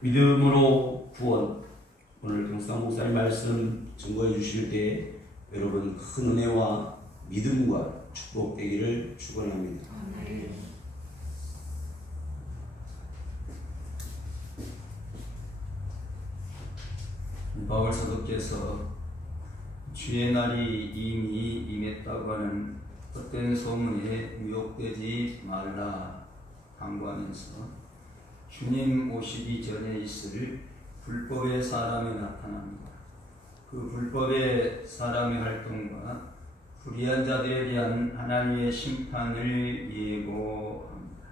믿음으로 구원. 오늘 강수강 목사님 말씀 증거해 주실 때 여러분 큰 은혜와 믿음과 축복되기를 축원합니다. 바울 사도께서 주의 날이 이미 임했다고 하는 헛된 소문에 미혹되지 말라 당부하면서 주님 오시기 전에 있을 불법의 사람이 나타납니다. 그 불법의 사람의 활동과 불의한 자들에 대한 하나님의 심판을 예고합니다.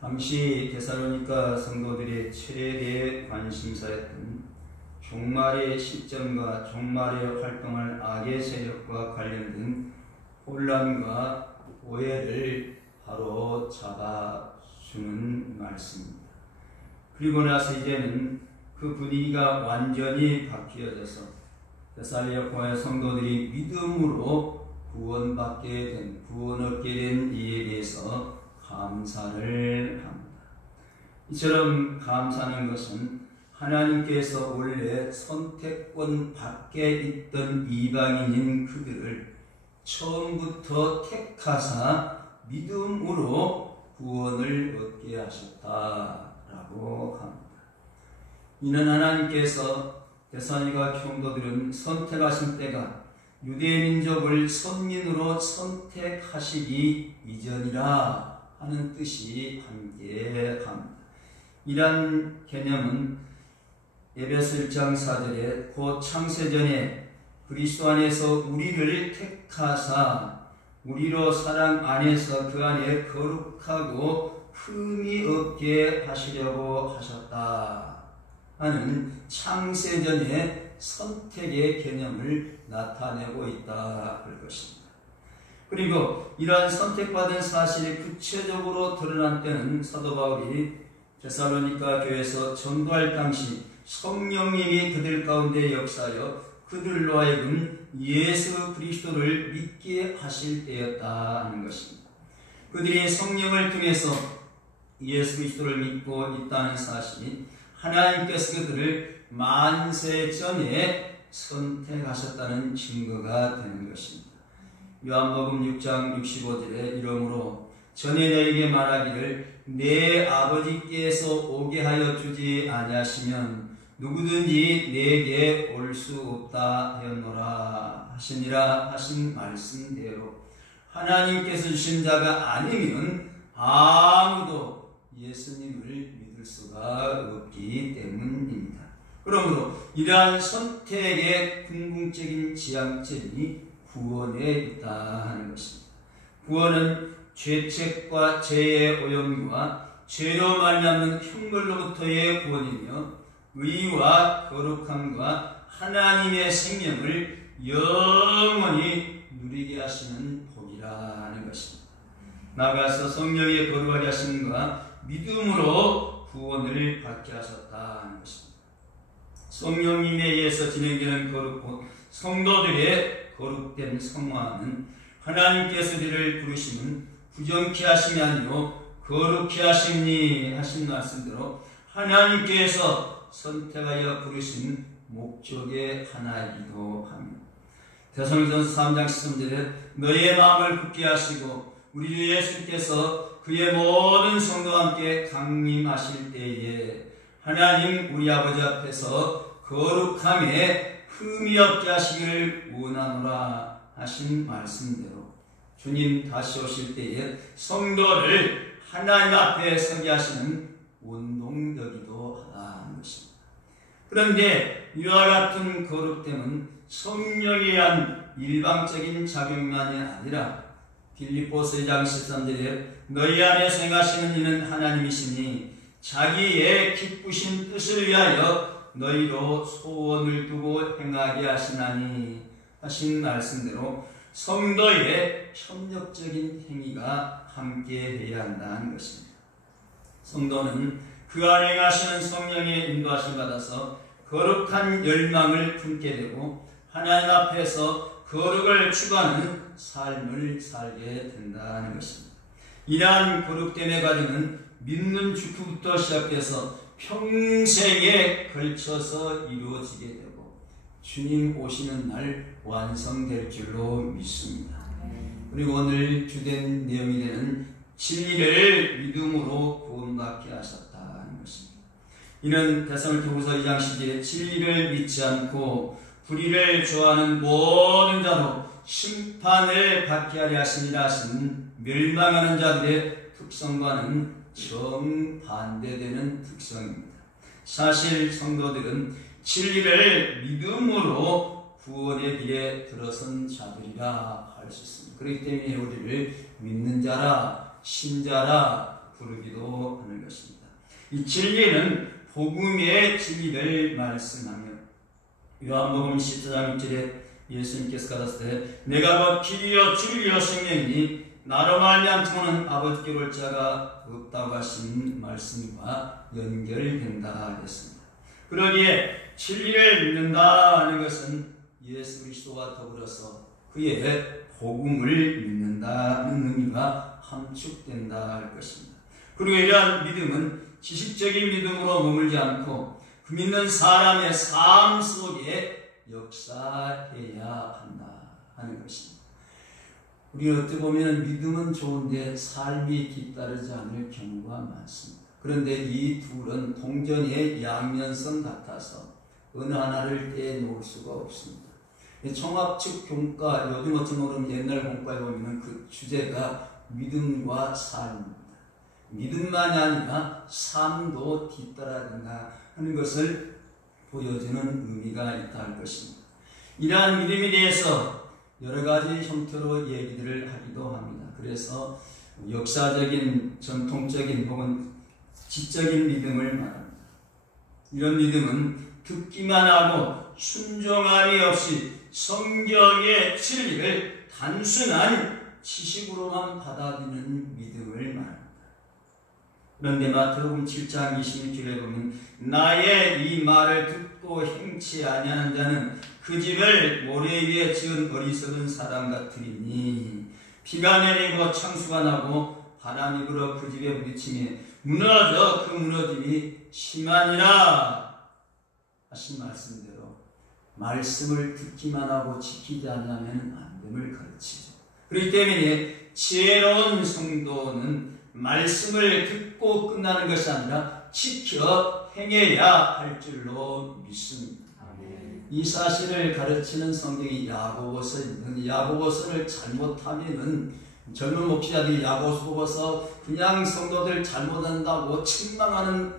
당시 데살로니가 성도들의 최대 관심사였던 종말의 시점과 종말에 활동할 악의 세력과 관련된 혼란과 오해를 바로 잡아주는 말씀입니다. 그리고 나서 이제는 그 분위기가 완전히 바뀌어져서 데살로니가 성도들이 믿음으로 구원 얻게 된 이에 대해서 감사를 합니다. 이처럼 감사하는 것은 하나님께서 원래 선택권 밖에 있던 이방인인 그들을 처음부터 택하사 믿음으로 구원을 얻게 하셨다라고 합니다. 이는 하나님께서 데살로니가 성도들은 선택하신 때가 유대 민족을 선민으로 선택하시기 이전이라 하는 뜻이 함께 합니다. 이러한 개념은 에베소 1장 4절에 곧 창세전에 그리스도 안에서 우리를 택하사 우리로 사랑 안에서 그 안에 거룩하고 흠이 없게 하시려고 하셨다 하는 창세전의 선택의 개념을 나타내고 있다 할 것입니다. 그리고 이러한 선택받은 사실이 구체적으로 드러난 때는 사도 바울이 데살로니가 교회에서 전도할 당시 성령님이 그들 가운데 역사하여 그들로 하여금 예수 그리스도를 믿게 하실 때였다 하는 것입니다. 그들이 성령을 통해서 예수 그리스도를 믿고 있다는 사실이 하나님께서 그들을 만세 전에 선택하셨다는 증거가 되는 것입니다. 요한복음 6장 65절에 이러므로 전에 너에게 말하기를 내 아버지께서 오게 하여 주지 아니하시면 누구든지 내게 올 수 없다 하였노라 하시니라 하신 말씀대로 하나님께서 주신 자가 아니면 아무도 예수님을 믿을 수가 없기 때문입니다. 그러므로 이러한 선택의 궁극적인 지향점이 구원에 있다 하는 것입니다. 구원은 죄책과 죄의 오염과 죄로 말미암는 형벌로부터의 구원이며 의와 거룩함과 하나님의 생명을 영원히 누리게 하시는 복이라 하는 것입니다. 나아가서 성령의 거룩하게 하심과 믿음으로 구원을 받게 하셨다 하는 것입니다. 성령님에 의해서 진행되는 거룩, 성도들의 거룩된 성화는 하나님께서 그들을 부르심은 부정케 하심이 아니요 거룩케 하심니 하신 말씀대로 하나님께서 선택하여 부르신 목적의 하나이기도 합니다. 데살로니가전서 3장 13절에 너의 마음을 굳게 하시고 우리 주 예수께서 그의 모든 성도와 함께 강림하실 때에 하나님 우리 아버지 앞에서 거룩함에 흠이 없게 하시기를 원하노라 하신 말씀대로 주님 다시 오실 때에 성도를 하나님 앞에 서게 하시는 운동력이기도 하다는 것입니다. 그런데 이와 같은 거룩됨은 성령에 의한 일방적인 작용만이 아니라 빌립보서 2장 13절에 너희 안에서 행하시는 이는 하나님이시니 자기의 기쁘신 뜻을 위하여 너희로 소원을 두고 행하게 하시나니 하신 말씀대로 성도의 협력적인 행위가 함께해야 한다는 것입니다. 성도는 그 안에 행하시는 성령의 인도하심 받아서 거룩한 열망을 품게 되고 하나님 앞에서 거룩을 추구하는 삶을 살게 된다는 것입니다. 이러한 거룩됨의 과정은 믿는 직후부터 시작해서 평생에 걸쳐서 이루어지게 되고 주님 오시는 날 완성될 줄로 믿습니다. 그리고 오늘 주된 내용이 되는 진리를 믿음으로 구원받게 하셨다는 것입니다. 이는 데살로니가후서 2장 10절에 진리를 믿지 않고 불의를 좋아하는 모든 자로 심판을 받게 하려 하심이라 하신 멸망하는 자들의 특성과는 정반대되는 특성입니다. 사실 성도들은 진리를 믿음으로 구원의 길에 들어선 자들이라 할 수 있습니다. 그렇기 때문에 우리를 믿는 자라 신자라 부르기도 하는 것입니다. 이 진리는 복음의 진리를 말씀하며 요한복음 14장 6절에 예수님께서 가라사대 내가 곧 길이요 진리요 생명이니 나로 말미암고는 아버지께 올 자가 없다고 하신 말씀과 연결된다 했습니다. 그러기에 진리를 믿는다 하는 것은 예수 그리스도와 더불어서 그의 복음을 믿는다는 의미가 함축된다 할 것입니다. 그리고 이러한 믿음은 지식적인 믿음으로 머물지 않고 그 믿는 사람의 삶 속에 역사해야 한다 하는 것입니다. 우리 어떻게 보면 믿음은 좋은데 삶이 뒤따르지 않을 경우가 많습니다. 그런데 이 둘은 동전의 양면성 같아서 어느 하나를 떼놓을 수가 없습니다. 청합측 교과, 요즘 어쩌면 그러면 옛날 공과에 보면 그 주제가 믿음과 삶입니다. 믿음만이 아니라 삶도 뒤따라야 된다 하는 것을 보여주는 의미가 있다 할 것입니다. 이러한 믿음에 대해서 여러 가지 형태로 얘기들을 하기도 합니다. 그래서 역사적인, 전통적인 혹은 지적인 믿음을 말합니다. 이런 믿음은 듣기만 하고 순종함이 없이 성경의 진리를 단순한 지식으로만 받아들이는 믿음을 말합니다. 그런데 마태복음 7장 26절에 보면 나의 이 말을 듣고 행치 아니하는 자는 그 집을 모래 위에 지은 어리석은 사람 같으리니 비가 내리고 창수가 나고 바람이 불어 그 집에 부딪히며 무너져 그 무너짐이 심하니라 하신 말씀대로 말씀을 듣기만 하고 지키지 않으면 안 됨을 가르치죠. 그렇기 때문에 지혜로운 성도는 말씀을 듣고 끝나는 것이 아니라 지켜 행해야 할 줄로 믿습니다. 이 사실을 가르치는 성경이 야고보서 있는 야고보서를 잘못하면은 젊은 목회자들이 야고보서 그냥 성도들 잘못한다고 책망하는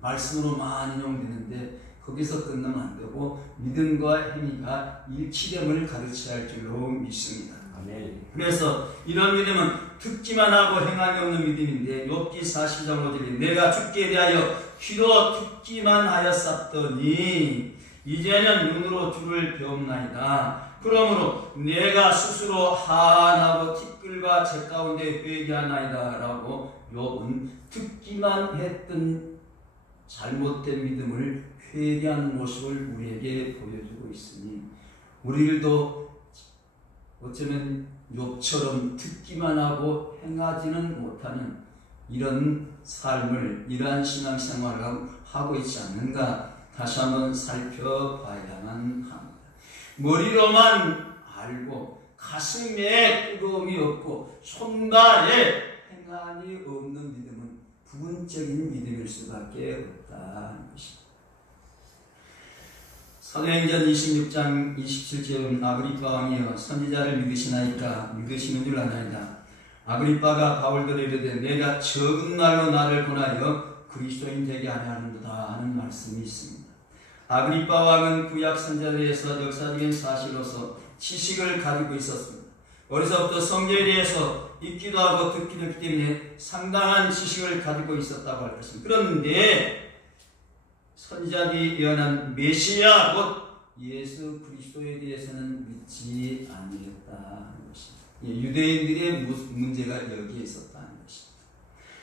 말씀으로 많이 인용되는데 거기서 끝나면 안 되고 믿음과 행위가 일치됨을 가르쳐야 할 줄로 믿습니다. 아멘. 그래서 이런 믿음은 듣기만 하고 행함이 없는 믿음인데 욥기 40장 5절에 내가 주께 대하여 귀로 듣기만 하였었더니 이제는 눈으로 주를 배움나이다. 그러므로 내가 스스로 한하고 티끌과 재 가운데 회개하나이다 라고 욥은 듣기만 했던 잘못된 믿음을 회개하는 모습을 우리에게 보여주고 있으니 우리들도 어쩌면 욥처럼 듣기만 하고 행하지는 못하는 이런 삶을 이러한 신앙생활을 하고 있지 않는가 다시 한번 살펴봐야만 합니다. 머리로만 알고 가슴에 뜨거움이 없고 손발에 행함이 없는 믿음은 부분적인 믿음일 수밖에 없다는 것입니다. 사도행전 26장 27절 아그리빠 왕이여 선지자를 믿으시나이까 믿으시는 줄 아나이다. 아그리빠가 바울들에게 이르되 내가 적은 날로 나를 권하여 그리스도인 되게 하려는도다 하는 말씀이 있습니다. 아그리빠 왕은 구약 선지자들에서 역사적인 사실로서 지식을 가지고 있었습니다. 어려서부터 성경에 대해서 읽기도 하고 듣기도 했기 때문에 상당한 지식을 가지고 있었다고 할 것입니다. 그런데 선지자들이 예언한 메시아 곧 예수 그리스도에 대해서는 믿지 아니했다는 것입니다. 유대인들의 문제가 여기에 있었다는 것입니다.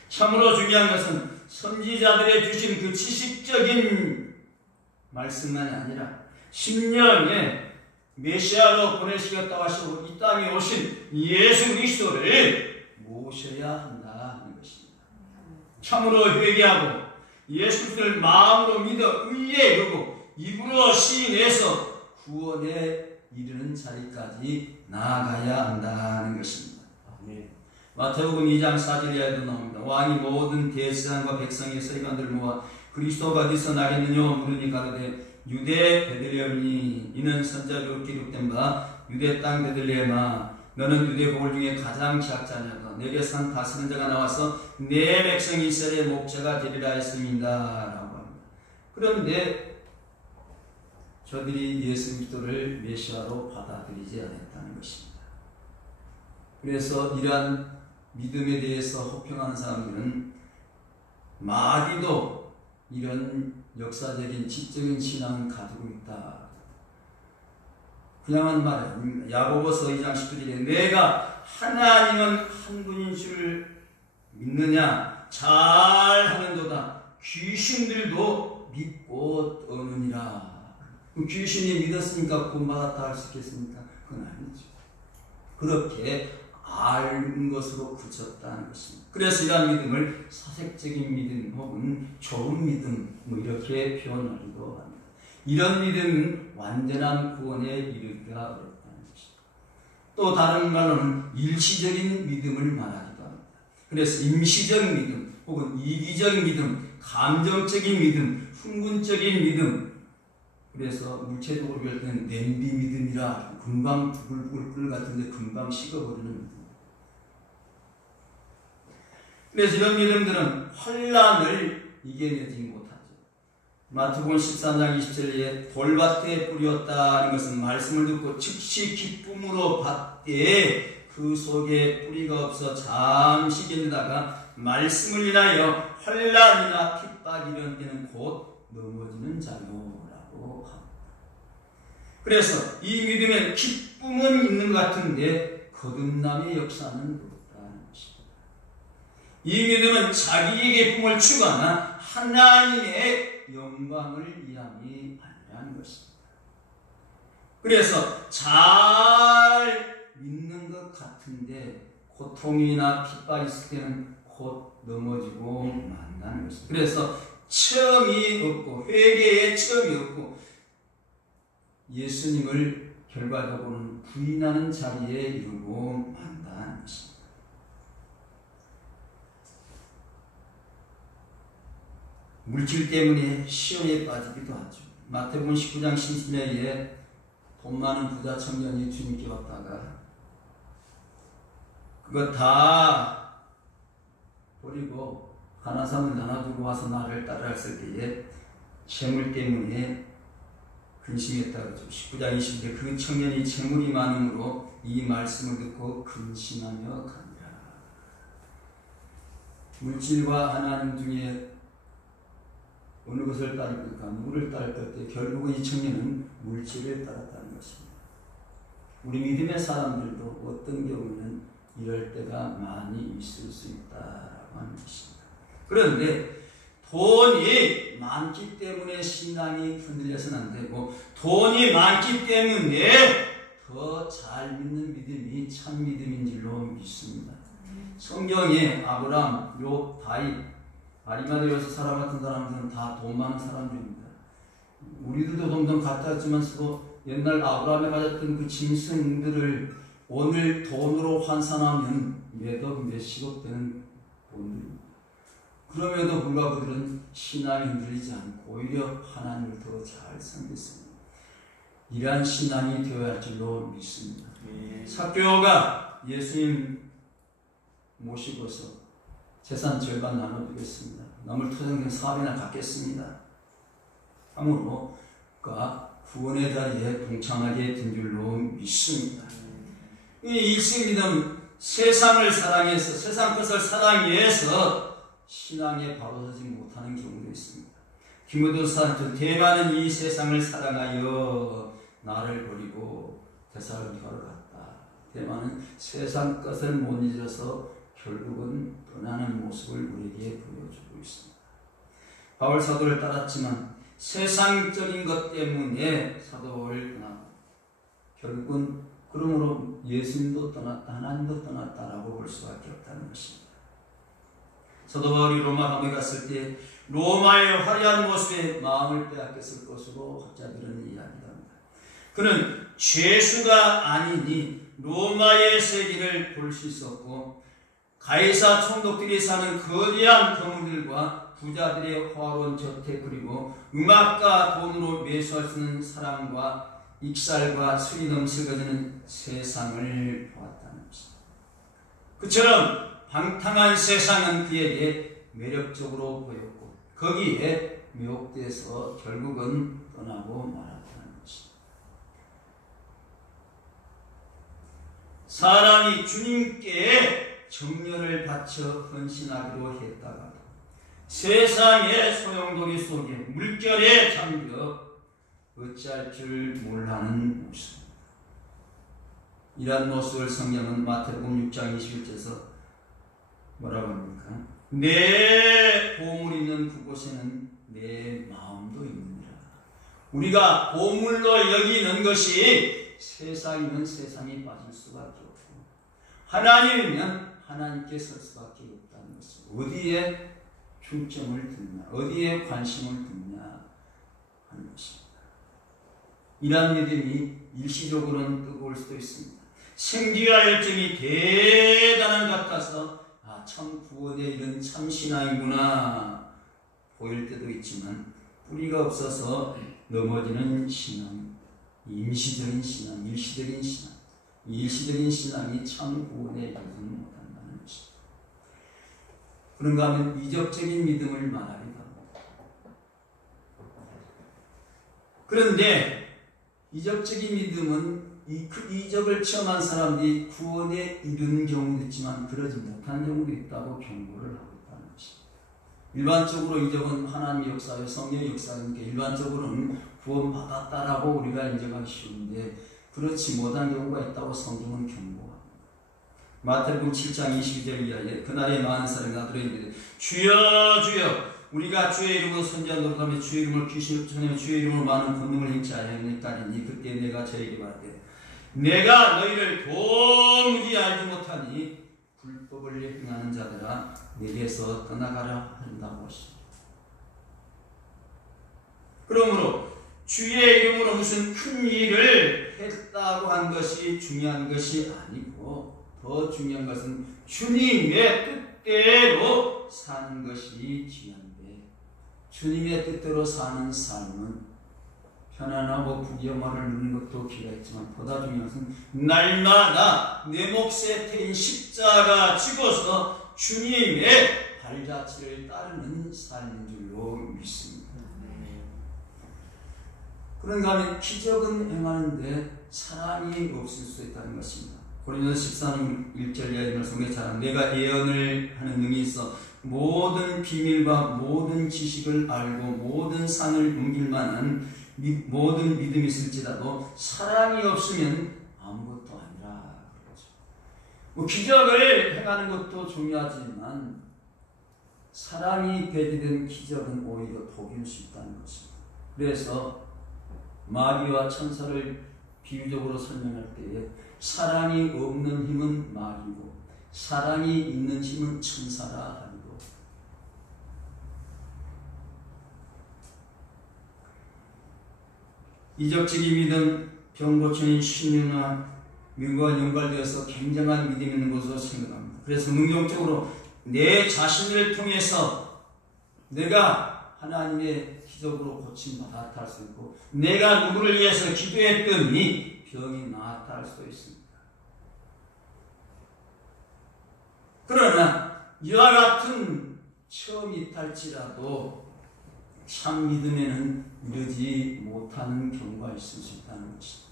참으로 중요한 것은 선지자들의 주신 그 지식적인 말씀만이 아니라 심령에 메시아로 보내시겠다고 하시고 이 땅에 오신 예수 그리스도를 모셔야 한다는 것입니다. 참으로 회개하고 예수 그리스도를 마음으로 믿어 의에 이르고 입으로 시인해서 구원에 이르는 자리까지 나아가야 한다는 것입니다. 마태복음 2장 4절에도 나옵니다. 왕이 모든 대제사장과 백성의 서기관들 모아 그리스도가 어디서 나겠느냐 물으니 가로되 유대 베들레헴이니 이는 선자로 기록된 바 유대 땅 베들레헴아 너는 유대 고을 중에 가장 작자냐가 내게 산 다스는 자가 나와서 내 백성 이스라엘의 목자가 되리라 했습니다 라고 합니다. 그런데 저들이 예수 그리스도를 메시아로 받아들이지 않았다는 것입니다. 그래서 이러한 믿음에 대해서 호평하는 사람들은 마귀도 이런 역사적인 지적인 신앙을 가지고 있다. 그냥 한 말은 야고보서 2장 10절에 내가 하나님은 한 분인 줄 믿느냐 잘하는도다 귀신들도 믿고 떠느니라. 귀신이 믿었으니까 구원받았다 할 수 있겠습니까? 그건 아니죠. 그렇게 알 것으로 그쳤다는 것입니다. 그래서 이러한 믿음을 사색적인 믿음 혹은 좋은 믿음 이렇게 표현하기도 합니다. 이런 믿음은 완전한 구원에 이르기가 어렵다는 것입니다. 또 다른 말로는 일시적인 믿음을 말하기도 합니다. 그래서 임시적 믿음 혹은 이기적 믿음, 감정적인 믿음, 흥분적인 믿음 그래서 물체적으로 볼 때는 냄비 믿음이라 금방 부글부글 끓 같은데 금방 식어버리는 믿음. 그래서 이런 믿음들은 혼란을 이겨내지 못하죠. 마태복음 13장 20절에 돌밭에 뿌렸다는 것은 말씀을 듣고 즉시 기쁨으로 받되 그 속에 뿌리가 없어 잠시 견디다가 말씀을 인하여 혼란이나 핍박 이런 때는 곧 넘어지는 자요라고 합니다. 그래서 이 믿음에 기쁨은 있는 것 같은데 거듭남의 역사는 없다는 것입니다. 이 믿음은 자기에게 기쁨을 추구하나 하나님의 영광을 위함이 아니라는 것입니다. 그래서 잘 믿는 것 같은데 고통이나 핍박이 있을 때는 곧 넘어지고 만다는 것입니다. 그래서 처음이 없고 회개의 처음이 없고 예수님을 결과적으로는 부인하는 자리에 이르고 만다는 것입니다. 물질 때문에 시험에 빠지기도 하죠. 마태복음 19장 10절에 돈 많은 부자 청년이 주님께 왔다가 그거 다 버리고 가난한 사람을 나눠주고 와서 나를 따라했을 때에 재물 때문에 근심했다고 그러죠. 19장 20절에 그 청년이 재물이 많음으로 이 말씀을 듣고 근심하며 가니라. 물질과 하나님 중에 어느 것을 따를까? 누구를 따를 때 결국은 이 청년은 물질을 따랐다는 것입니다. 우리 믿음의 사람들도 어떤 경우는 이럴 때가 많이 있을 수 있다라고 하는 것입니다. 그런데 돈이 많기 때문에 신앙이 흔들려서는 안 되고 돈이 많기 때문에 더 잘 믿는 믿음이 참 믿음인 줄로 믿습니다. 성경에 아브라함, 욥, 다윗, 아리마대에서 살아갔던 사람들은 다 돈 많은 사람들입니다. 우리들도 돈 갖다지만서도 옛날 아브라함이 가졌던 그 짐승들을 오늘 돈으로 환산하면 몇억 몇십억 되는 돈들입니다. 그럼에도 불구하고 그들은 신앙이 흔들리지 않고 오히려 하나님을 더 잘 섬겼습니다. 이러한 신앙이 되어야 할 줄로 믿습니다. 삭개오가 예수님 모시고서 재산 절반 나눠주겠습니다. 남을 토장된 4배나 갖겠습니다. 함으로 그가 구원의 자리에 동참하게 된 줄로 믿습니다. 이 일생 믿음 세상을 사랑해서 세상 것을 사랑해서 신앙에 바로 서지 못하는 경우도 있습니다. 디모데후서 대만은 이 세상을 사랑하여 나를 버리고 데살로니가로 갔다. 대만은 세상 것을 못 잊어서 결국은 떠나는 모습을 우리에게 보여주고 있습니다. 바울 사도를 따랐지만 세상적인 것 때문에 사도를 떠났고 결국은 그러므로 예수님도 떠났다 하나님도 떠났다라고 볼 수밖에 없다는 것입니다. 사도 바울이 로마 감옥에 갔을 때 로마의 화려한 모습에 마음을 빼앗겼을 것으로 학자들은 이야기합니다. 그는 죄수가 아니니 로마의 세계를 볼 수 있었고 가이사 총독들이 사는 거대한 건물들과 부자들의 화로운 저택 그리고 음악과 돈으로 매수할 수 있는 사랑과 익살과 술이 넘쳐가지는 세상을 보았다는 것입니다. 그처럼 방탕한 세상은 그에게 매력적으로 보였고 거기에 미혹돼서 결국은 떠나고 말았다는 것입니다. 사람이 주님께 정열을 바쳐 헌신하기로 했다가 세상의 소용돌이 속에 물결에 잠겨 어찌할 줄 몰라는 모습. 이러한 모습을 성경은 마태복음 6장 21절에서 뭐라고 합니까? 내 보물 있는 그곳에는 내 마음도 있느니라. 우리가 보물로 여기는 것이 세상이면 세상에 빠질 수밖에 없고 하나님이면 하나님께 설 수밖에 없다는 것입니다. 어디에 중점을 두냐, 어디에 관심을 두냐 하는 것입니다. 이러한 믿음이 일시적으로는 뜨거울 수도 있습니다. 생기와 열정이 대단한 것 같아서 참 구원에 이른 참 신앙이구나 보일 때도 있지만 뿌리가 없어서 넘어지는 신앙, 임시적인 신앙, 일시적인 신앙, 일시적인 신앙이 참 구원에 이르지는 못한다는 것입니다. 그런가 하면 이적적인 믿음을 말하기도 합니다. 그런데 이적적인 믿음은 그 이적을 체험한 사람들이 구원에 이르는 경우도 있지만 그러지 못한 경우도 있다고 경고를 하고 있다는 것입니다. 일반적으로 이적은 하나님의 역사요 성령의 역사니까 일반적으로는 구원받았다라고 우리가 인정하기 쉬운데 그렇지 못한 경우가 있다고 성경은 경고합니다. 마태복음 7장 22절 이하에 그날에 많은 사람이 나더러 이르되 주여 주여 우리가 주의 이름으로 선지한 노릇하며 주의 이름을 귀신을 쫓아내며 주의 이름으로 많은 권능을 행치 아니하였나니 그때 내가 저에게 말하되 내가 너희를 도무지 알지 못하니 불법을 행하는 자들아 내게서 떠나가라 한다고 하십니다. 그러므로 주의 이름으로 무슨 큰 일을 했다고 한 것이 중요한 것이 아니고 더 중요한 것은 주님의 뜻대로 사는 것이 중요한데 주님의 뜻대로 사는 삶은 편안하고 부귀영화를 누리는 것도 기가 있지만 보다 중요한 것은 날마다 내 몫에 태인 십자가 지고서 주님의 발자취를 따르는 삶인 줄로 믿습니다. 그런가 하면 기적은 행하는데 사랑이 없을 수 있다는 것입니다. 고린도서 14장 1절 이하의 말씀에 자랑 내가 예언을 하는 능이 있어 모든 비밀과 모든 지식을 알고 모든 산을 옮길 만한 모든 믿음이 있을지라도 사랑이 없으면 아무것도 아니라 그렇죠. 기적을 행하는 것도 중요하지만 사랑이 배제된 기적은 오히려 복일 수 있다는 것입니다. 그래서 마귀와 천사를 비유적으로 설명할 때에 사랑이 없는 힘은 마귀고 사랑이 있는 힘은 천사라 하리로. 이적적인 믿음, 병 고치는 신유나 믿음과 연관되어서 굉장한 믿음이 있는 것으로 생각합니다. 그래서 능동적으로 내 자신을 통해서 내가 하나님의 기적으로 고침받았다 할 수 있고 내가 누구를 위해서 기도했더니 병이 나았다 할 수도 있습니다. 그러나 이와 같은 처음이 있달지라도 참 믿음에는 이르지 못하는 경우가 있을 수 있다는 것입니다.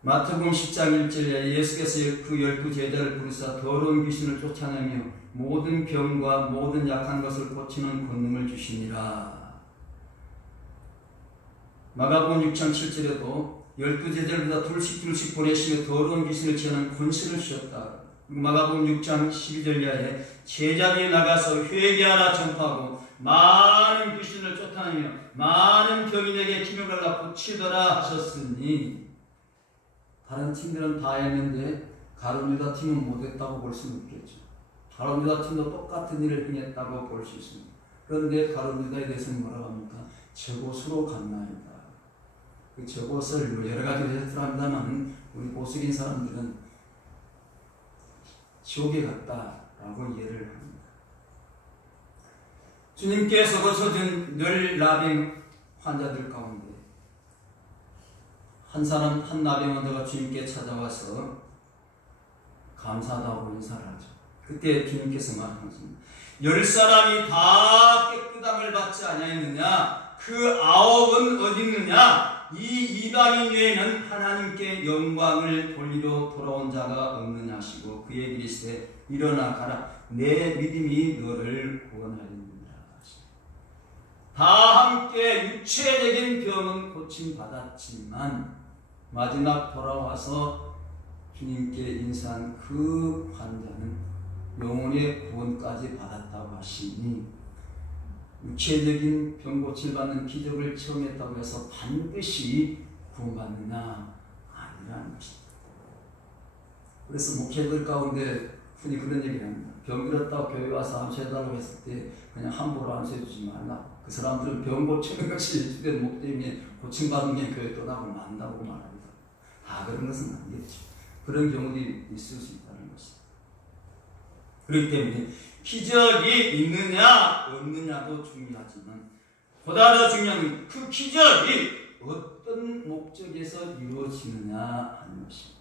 마태복음 10장 1절에 예수께서 그 12제자를 부르사 더러운 귀신을 쫓아내며 모든 병과 모든 약한 것을 고치는 권능을 주시니라. 마가복음 6장 7절에도 12제자를 둘씩 보내시며 더러운 귀신을 치는 권세를 주셨다. 마가복음 6장 12절 이하에 제자들이 나가서 회개하라 전파하고 많은 귀신을 쫓아내며 많은 병인에게 기명을 달라 고치더라 하셨으니 다른 팀들은 다 했는데 가룟유다 팀은 못했다고 볼 수는 없겠죠. 가룟 유다 팀도 똑같은 일을 행했다고 볼 수 있습니다. 그런데 가룟 유다에 대해서는 뭐라고 합니까? 저곳으로 갔나이다. 그 저곳을 여러 가지 해석을 합니다만 우리 보수적인 사람들은 지옥에 갔다라고 이해를 합니다. 주님께서 고쳐준 늘 나병 환자들 가운데 한 나병 환자가 주님께 찾아와서 감사하다고 인사를 하죠. 그때 주님께서 말하셨습니다. 10사람이 다 깨끗함을 받지 아니하였느냐? 그 9은 어디 있느냐? 이 이방인 외에는 하나님께 영광을 돌리러 돌아온 자가 없느냐 하시고 그에게 이르시되 일어나 가라. 내 믿음이 너를 구원하리니라. 다 함께 육체적인 병은 고침받았지만 마지막 돌아와서 주님께 인사한 그 환자는 영혼의 구원까지 받았다고 하시니 육체적인 병 고침받는 기적을 체험했다고 해서 반드시 구원받느냐? 아니라는 것입니다. 그래서 목회들 가운데 흔히 그런 얘기를 합니다. 병 들었다고 교회 와서 암수해달라고 했을 때 그냥 함부로 암수해주지 말라. 그 사람들은 병 고치는 것이 주된 목적이니 고침받은 게 교회 떠나고 만다고 말합니다. 그런 것은 아니겠죠. 그런 경우들이 있을 수 있다는 것입니다. 그렇기 때문에 기적이 있느냐 없느냐도 중요하지만 보다 더 중요한 그 기적이 어떤 목적에서 이루어지느냐 하는 것입니다.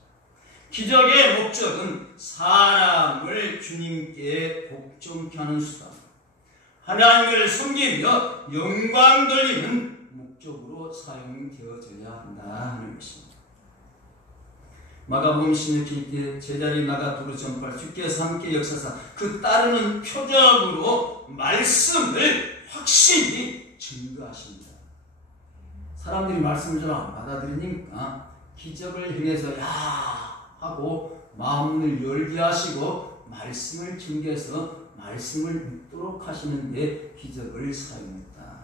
기적의 목적은 사람을 주님께 복종케 하는 수단, 하나님을 섬기며 영광 돌리는 목적으로 사용되어져야 한다 하는 것입니다. 마가복음 16장 제자리 나가 두루 전파할 주께서 함께 역사사 그 따르는 표적으로 말씀을 확실히 증거하십니다. 사람들이 말씀을 잘 안 받아들이니까 기적을 행해서 하고 마음을 열게 하시고 말씀을 증거해서 말씀을 믿도록 하시는데 기적을 사용했다.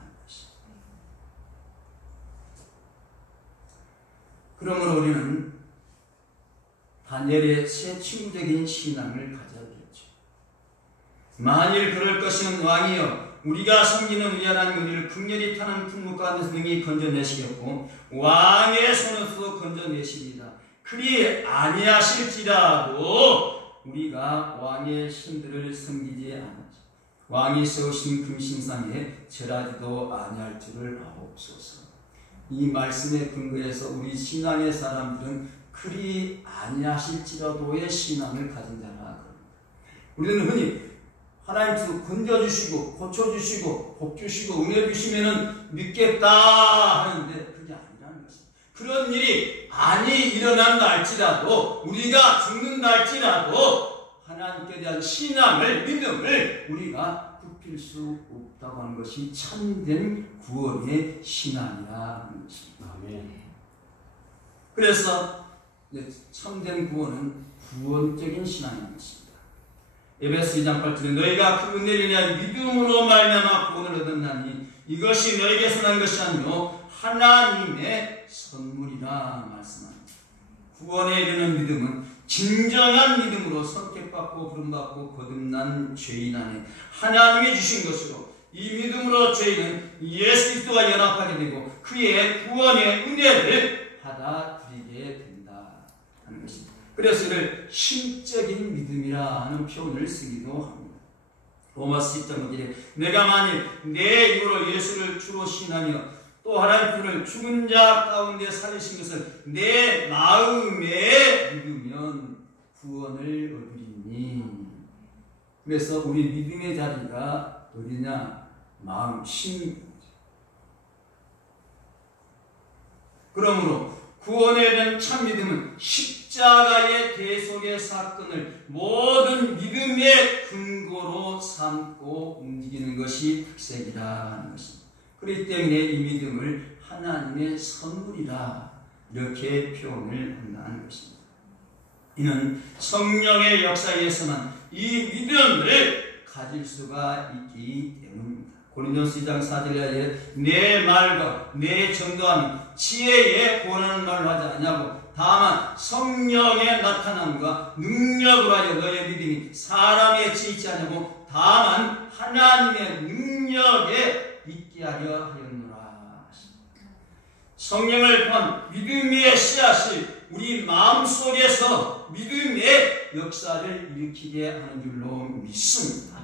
그러므로 우리는 다니엘의 새 친구적인 신앙을 가져야겠죠. 만일 그럴 것이면 왕이여 우리가 섬기는 우리 하나님 우리를 극렬히 타는 풍무 가운데서 능히 건져내시겠고 왕의 손에서도 건져내시리라. 그리 아니하실지라도 우리가 왕의 신들을 섬기지 않았죠. 왕이 세우신 금신상에 절하지도 아니할 줄을 아옵소서. 이 말씀에 근거해서 우리 신앙의 사람들은 그리 아니하실지라도의 신앙을 가진 자라. 우리는 흔히 하나님께서 건져주시고 고쳐주시고 복주시고 은혜 주시면 믿겠다 하는데 그게 아니라는 것입니다. 그런 일이 아니 일어난다 할지라도 우리가 죽는다 할지라도 하나님께 대한 신앙을 믿음을 우리가 굽힐 수 없다고 하는 것이 참된 구원의 신앙이라 하는 것입니다. 아멘. 그래서 참된 구원은 구원적인 신앙인 것입니다. 에베소 2장 8절에 너희가 그 은혜를 인하여 믿음으로 말미암아 구원을 얻었나니 이것이 너희에게서 난 것이 아니요 하나님의 선물이라 말씀합니다. 구원에 이르는 믿음은 진정한 믿음으로 선택받고 부름받고 거듭난 죄인 안에 하나님이 주신 것으로 이 믿음으로 저희는 예수 그리스도와 연합하게 되고 그의 구원의 은혜를 받아들이게 된다 하는 것입니다. 그래서 이를 신적인 믿음이라 하는 표현을 쓰기도 합니다. 로마서 10장 5절에 내가 만일 내 입으로 예수를 주로 신하며 또 하나님을 죽은 자 가운데 살리신 것을 내 마음에 믿으면 구원을 얻으리니. 그래서 우리 믿음의 자리가 어디냐? 마음, 심. 그러므로 구원에 대한 참 믿음은 십자가의 대속의 사건을 모든 믿음의 근거로 삼고 움직이는 것이 특색이라 하는 것입니다. 그렇기 때문에 이 믿음을 하나님의 선물이라 이렇게 표현을 한다는 것입니다. 이는 성령의 역사에서만 이 믿음을 가질 수가 있기 때문입니다. 고린도서 2장 4절에 내 말과 내 정도함이 지혜에 권하는 말을 하지 않냐고 다만 성령의 나타남과 능력으로 하여 너의 믿음이 사람에 지이지 않고 다만 하나님의 능력에 있게 하려 하였노라. 성령을 통한 믿음의 씨앗이 우리 마음속에서 믿음의 역사를 일으키게 하는 줄로 믿습니다.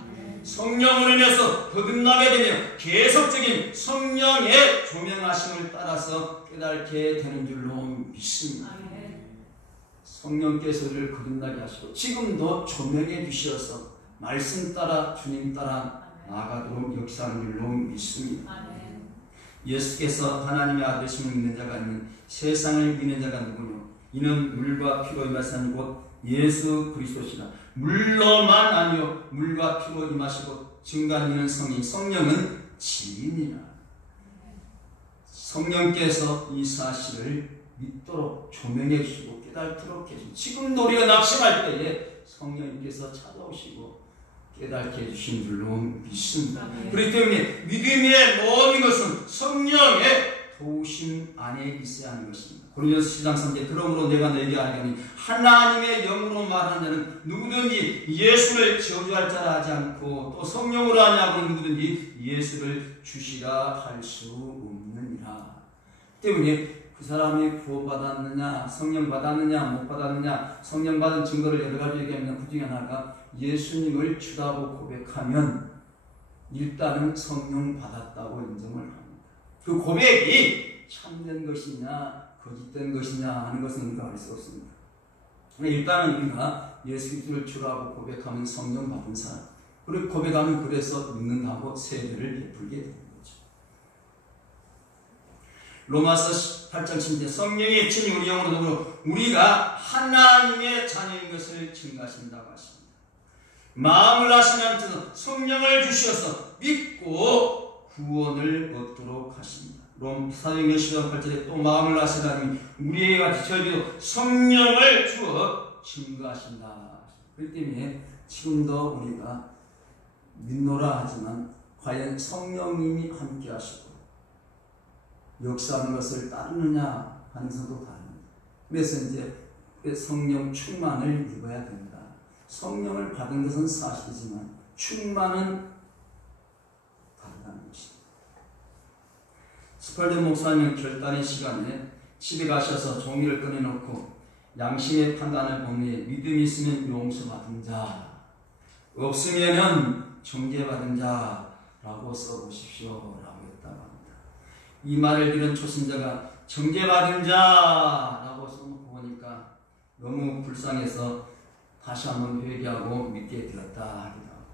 성령으로 인해서 거듭나게 되며 계속적인 성령의 조명하심을 따라서 깨닫게 되는 줄로 믿습니다. 성령께서 우리를 거듭나게 하시고 지금도 조명해 주셔서 말씀 따라 주님 따라 나아가도록 역사하는 줄로 믿습니다. 예수께서 하나님의 아들이심을 믿는 자가 아닌 세상을 믿는 자가 누구냐? 이는 물과 피로 임하신 곧 예수 그리스도시라. 물로만 아니요 물과 피로 임하시고 증거하는 성인 성령은 진리니라. 성령께서 이 사실을 믿도록 조명해 주시고 깨닫도록 해주시고 지금도 우리가 낙심할 때에 성령님께서 찾아오시고 깨닫게 해주신 줄로 믿습니다. 그렇기 때문에 믿음의 모든 것은 성령의 도우심 안에 있어야 하는 것입니다. 고린도서 10장 3절 그러므로 내가 너에게 알거니 하나님의 영으로 말하는 자는 누구든지 예수를 저주할 자라 하지 않고 또 성령으로 하냐고 누구든지 예수를 주시라 할 수 없느니라. 때문에 그 사람이 구원받았느냐 성령 받았느냐 못 받았느냐 성령 받은 증거를 여러 가지 얘기하면 그 중에 하나가 예수님을 주라고 고백하면 일단은 성령 받았다고 인정을 합니다. 그 고백이 참된 것이냐 거짓된 것이냐 하는 것은 우리가 알 수 없습니다. 일단은 우리가 예수 그리스도를 주라고 고백하면 성령 받은 사람 그리고 고백하면 그래서 믿는다고 세례를 베풀게 되는 거죠. 로마서 8장 10절 성령의 친히 우리 영으로 더불어 우리가 하나님의 자녀인 것을 증거하신다고 하십니다. 마음을 하시면 성령을 주셔서 믿고 구원을 얻도록 하십니다. 사도행전 10장 8절에 또 마음을 하시다니 우리에게 같이 저희도 성령을 주어 증거하신다. 그렇기 때문에 지금도 우리가 믿노라 하지만 과연 성령님이 함께 하시고 역사하는 것을 따르느냐 하는 것도 다릅니다. 그래서 이제 성령 충만을 입어야 된다. 성령을 받은 것은 사실이지만 충만은 다르다는 것입니다. 스펄전 목사님 결단의 시간에 집에 가셔서 종이를 꺼내놓고 양심의 판단을 보니 믿음이 있으면 용서받은 자 없으면은 정죄받은 자라고 써보십시오 라고 했다고 합니다. 이 말을 들은 초신자가 정죄받은 자라고 써놓고 보니까 너무 불쌍해서 다시 한번 회개하고 믿게 되었다 하기도 하고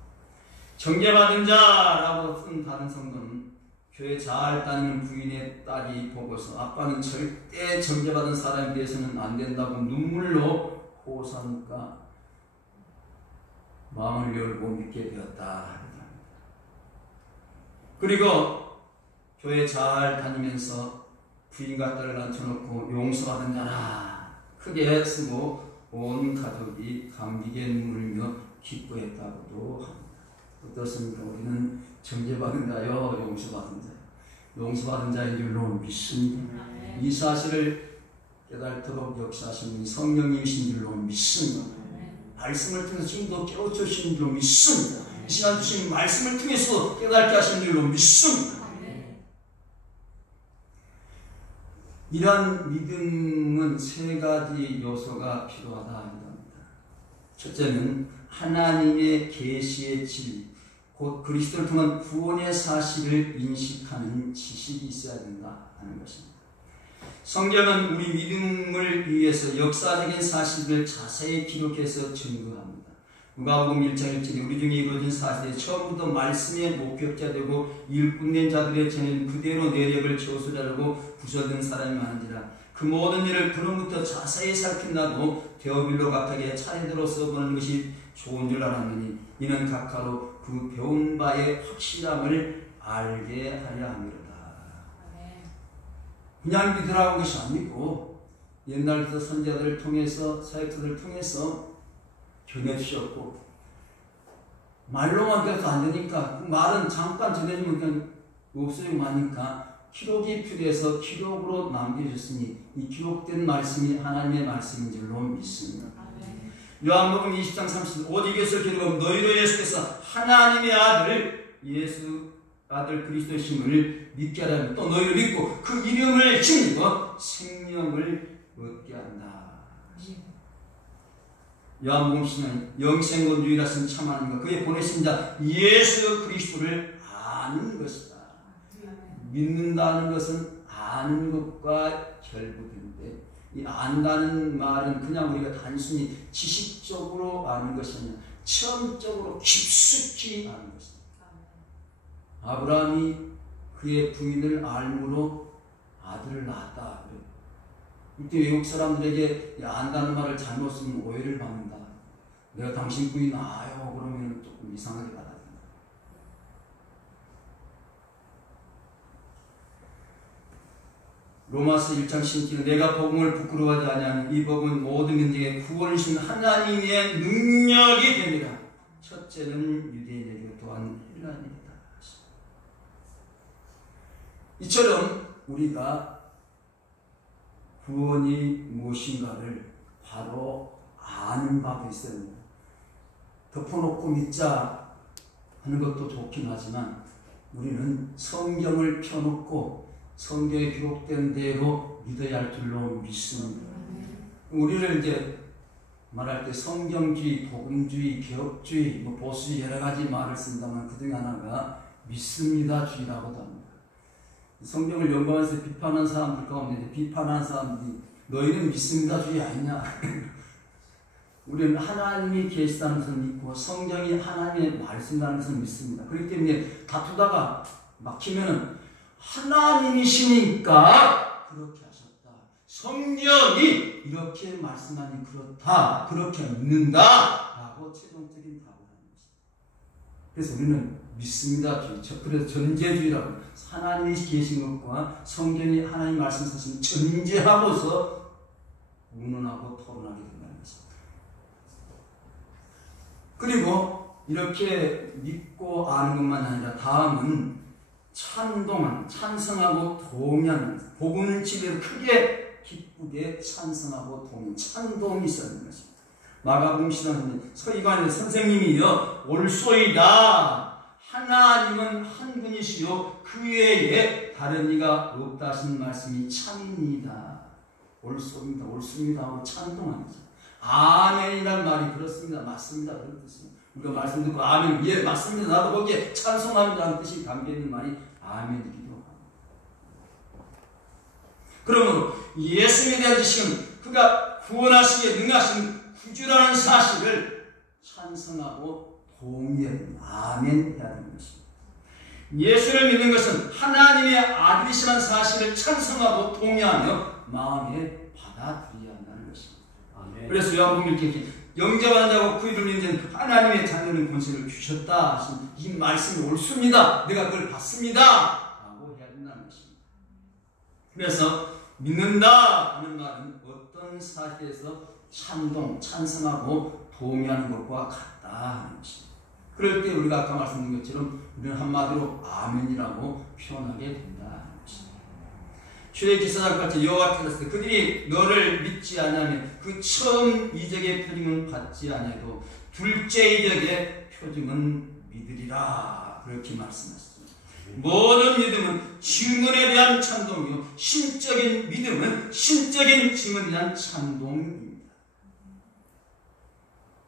정죄받은 자라고 쓴 다른 성도는 교회 잘 다니는 부인의 딸이 보고서 아빠는 절대 정죄받은 사람에 대해서는 안 된다고 눈물로 호소하니까 마음을 열고 믿게 되었다 하기도 합니다. 그리고 교회 잘 다니면서 부인과 딸을 앉혀놓고 용서받은 자라 크게 쓰고 온 가족이 감격에 눈물며 기뻐했다고도 합니다. 어떻습니까? 우리는 정죄받은 자요 용서받은 자요 용서받은 자인 줄로 믿습니다. 이 사실을 깨달도록 역사하신 성령님이신 줄로 믿습니다. 말씀을 통해서 지금도 깨우쳐주신 줄로 믿습니다. 이 시간 주신 말씀을 통해서 깨닫게 하신 줄로 믿습니다. 이러한 믿음은 세 가지 요소가 필요하다 합니다. 첫째는 하나님의 계시의 진리, 곧 그리스도를 통한 구원의 사실을 인식하는 지식이 있어야 된다 하는 것입니다. 성경은 우리 믿음을 위해서 역사적인 사실을 자세히 기록해서 증거합니다. 누가복음 1장 1절에 우리 중에 이루어진 사실에 처음부터 말씀의 목격자 되고 일꾼된 자들의 전에는 그대로 내력을 저수자라고 부서든 사람이 많은지라 그 모든 일을 그로부터 자세히 살핀다고 데오빌로 각하게 차례대로 써보는 것이 좋은 줄 알았느니 이는 각하로 그 배운 바의 확실함을 알게 하려 함이로다. 그냥 믿으라고 것이 아니고 옛날부터 선지자들을 통해서 사역자들을 통해서 전해주셨고 말로만 돼서 안 되니까 그 말은 잠깐 전해주면 그냥 없어지고 마니까 기록이 필요해서 기록으로 남겨졌으니 이 기록된 말씀이 하나님의 말씀인 줄로 믿습니다. 요한복음 20장 30절 오직 이것을 기록하면 너희로 예수께서 하나님의 아들 예수 아들 그리스도심을 믿게 하라면 또 너희를 믿고 그 이름을 힘입어 생명을 얻게 한다. 요한복음 10장 영생은 유일하신 참 하나님과 그의 보내신 자 예수 그리스도를 아는 것이다. 믿는다는 것은 아는 것과 결부되는데 이 안다는 말은 그냥 우리가 단순히 지식적으로 아는 것이 아니라 체험적으로 깊숙이 아는 것이다. 아브라함이 그의 부인을 알므로 아들을 낳았다. 이때 외국 사람들에게 안다는 말을 잘못 쓰면 오해를 받는다. 내가 당신 부인 아요 그러면 조금 이상하게 받아들인다. 로마서 1장 16절에 내가 복음을 부끄러워하지 아니하니 이 복음은 모든 민족의 구원을 주신 하나님의 능력이 됩니다. 첫째는 유대인에게 또한 헬라인에게 이처럼 우리가 구원이 무엇인가를 바로 아는 바도 있어야 합니다. 덮어놓고 믿자 하는 것도 좋긴 하지만 우리는 성경을 펴놓고 성경에 기록된 대로 믿어야 할 줄로 믿습니다. 우리를 이제 말할 때 성경주의, 복음주의, 개혁주의, 보수주의 여러 가지 말을 쓴다면 그 중에 하나가 믿습니다주의라고도 합니다. 성경을 연구하면서 비판하는 사람들 가운데 비판하는 사람들이 너희는 믿습니다주의 아니냐? 우리는 하나님이 계시다는 것을 믿고 성경이 하나님의 말씀이라는 것을 믿습니다. 그렇기 때문에 다투다가 막히면은 하나님이시니까 그렇게 하셨다. 성경이 이렇게 말씀하니 그렇다. 그렇게 믿는다. 라고 최종적인 답을 하는 것입니다. 그래서 우리는 믿습니다주의, 그래서 전제주의라고 하나님이 계신 것과 성경이 하나님 말씀하신 전제하고서 운운하고 토론하게 된다는 것입니다. 그리고 이렇게 믿고 아는 것만 아니라 다음은 찬동한, 찬성하고 동의하는 복음 진리를 크게 기쁘게 찬성하고 동의, 찬동이 있어야 하는 것입니다. 마가복음 10장 서기관의 선생님이여 올소이다. 하나님은 한 분이시요 그 외에 다른 이가 없다 하신 말씀이 참입니다. 올소입니다. 옳습니다 하고 찬동합니다. 아멘이란 말이 그렇습니다. 맞습니다. 그런 뜻입니다. 우리가 말씀 듣고 아멘, 예 맞습니다. 나도 거기에 찬송합니다 하는 뜻이 담겨있는 말이 아멘이기도 합니다. 그러므로 예수에 대한 지식은 그가 구원하시기에 능하신 구주라는 사실을 찬성하고 동의해야 아멘 해야 되는 것입니다. 예수를 믿는 것은 하나님의 아들이시라는 사실을 찬성하고 동의하며 마음에 받아들여야 한다는 것입니다. 아멘. 그래서 요한복음 이렇게 영접하는 자고 그 이름을 믿는 하나님의 자녀는 권세를 주셨다 하신 이 말씀이 옳습니다. 내가 그걸 받습니다 라고 해야 된다는 것입니다. 그래서 믿는다 하는 말은 어떤 사실에서 찬동, 찬성하고 동의하는 것과 같다 하는 것입니다. 그럴 때 우리가 아까 말씀드린 것처럼 우리는 한마디로 아멘이라고 표현하게 된다는 것입니다. 출애굽기사장같이 여호와께서 그들이 너를 믿지 아니하면 그 처음 이적의 표징은 받지 아니하고 둘째 이적의 표징은 믿으리라 그렇게 말씀하셨습니다. 모든 믿음은 증언에 대한 찬동이요 신적인 믿음은 신적인 증언에 대한 찬동입니다.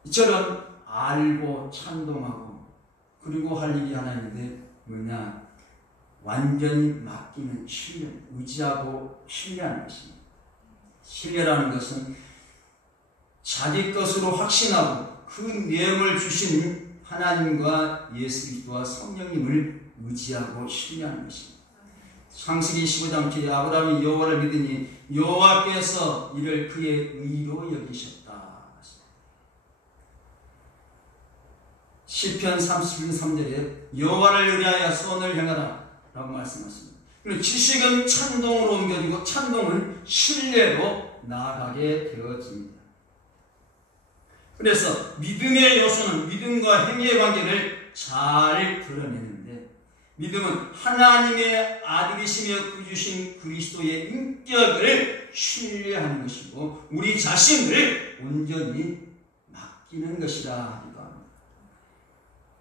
이처럼 알고 찬동하고 그리고 할 일이 하나 있는데 뭐냐 완전히 맡기는 신뢰, 의지하고 신뢰하는 것입니다. 신뢰라는 것은 자기 것으로 확신하고 그 내용을 주신 하나님과 예수 그리스도와 성령님을 의지하고 신뢰하는 것입니다. 창세기 15장 7절 아브라함이 여호와를 믿으니 여호와께서 이를 그의 의로 여기셨다. 시편 31편 3절에 여호와를 의뢰하여 손을 향하라 라고 말씀하십니다. 그리고 지식은 찬동으로 옮겨지고 찬동은 신뢰로 나아가게 되어집니다. 그래서 믿음의 요소는 믿음과 행위의 관계를 잘 드러내는데 믿음은 하나님의 아들이시며 구주신 그리스도의 인격을 신뢰하는 것이고 우리 자신을 온전히 맡기는 것이라 하기도 합니다.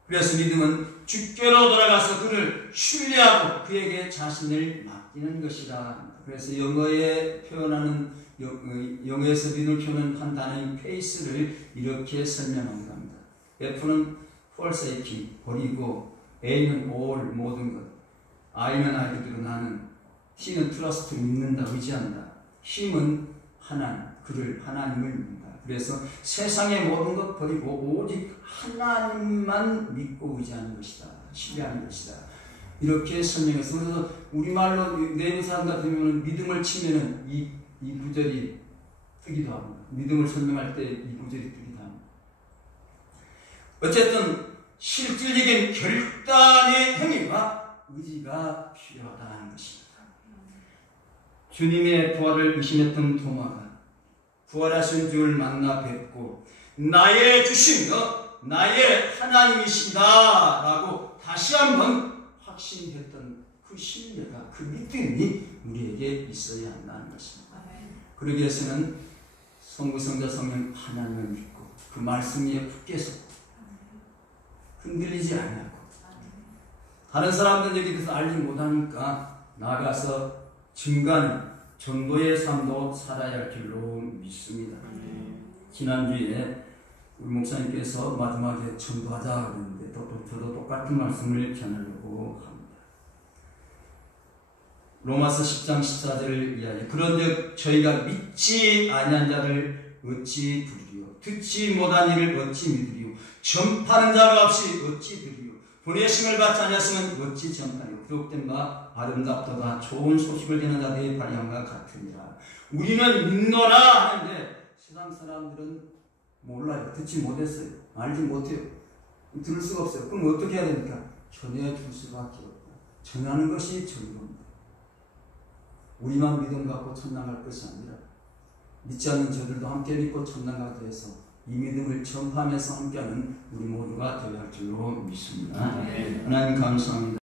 그래서 믿음은 주께로 돌아가서 그를 신뢰하고 그에게 자신을 맡기는 것이라 합니다. 그래서 영어에서 믿음을 표현한 단어인 faith를 이렇게 설명합니다. F는 forsake, 버리고, A는 all, 모든 것, I는 알기대로 나는, T는 trust, 믿는다, 의지한다, 힘은 하나님, 그를, 하나님을 믿는다. 그래서 세상의 모든 것 버리고 오직 하나님만 믿고 의지하는 것이다, 신뢰하는 것이다. 이렇게 설명해서, 그래서 우리말로 내는 사람 같으면 믿음을 치면은 이 구절이 뜨기도 합니다. 믿음을 설명할 때 이 구절이 뜨기도 합니다. 어쨌든 실질적인 결단의 행위와 의지가 필요하다는 것입니다. 주님의 부활을 의심했던 도마가 부활하신 주를 만나 뵙고 나의 주시며 나의 하나님이시다 라고 다시 한번 확신했던 그 신뢰가, 그 믿음이 우리에게 있어야 한다는 것입니다. 그러기 위해서는 성부성자 성령 하나님을 믿고 그 말씀 위에 굳게 섰고 흔들리지 않고 다른 사람들에게 대해서 알지 못하니까 나가서 증거하는 전도의 삶도 살아야 할 줄로 믿습니다. 지난주에 우리 목사님께서 마지막에 전도하자 그랬는데 저도 똑같은 말씀을 전하려고 합니다. 로마서 10장 14절을 이하여 그런즉 저희가 믿지 아니한 자를 어찌 부르리요 듣지 못한 이를 어찌 믿으리요 전파하는 자가 없이 어찌 들으리요 보내심을 받지 아니하시면 어찌 전파리요 기록된 바 아름답도다 좋은 소식을 듣는 자들의 발령과 같으니라. 우리는 믿노라 하는데 세상 사람들은 몰라요. 듣지 못했어요. 알지 못해요. 들을 수가 없어요. 그럼 어떻게 해야 됩니까? 전해줄 수밖에 없다. 전하는 것이 전도입니다. 우리만 믿음 갖고 천당 갈 것이 아니라 믿지 않는 저들도 함께 믿고 천당 가게 해서 이 믿음을 전파하면서 함께하는 우리 모두가 되어야 할 줄로 믿습니다. 하나님 감사합니다.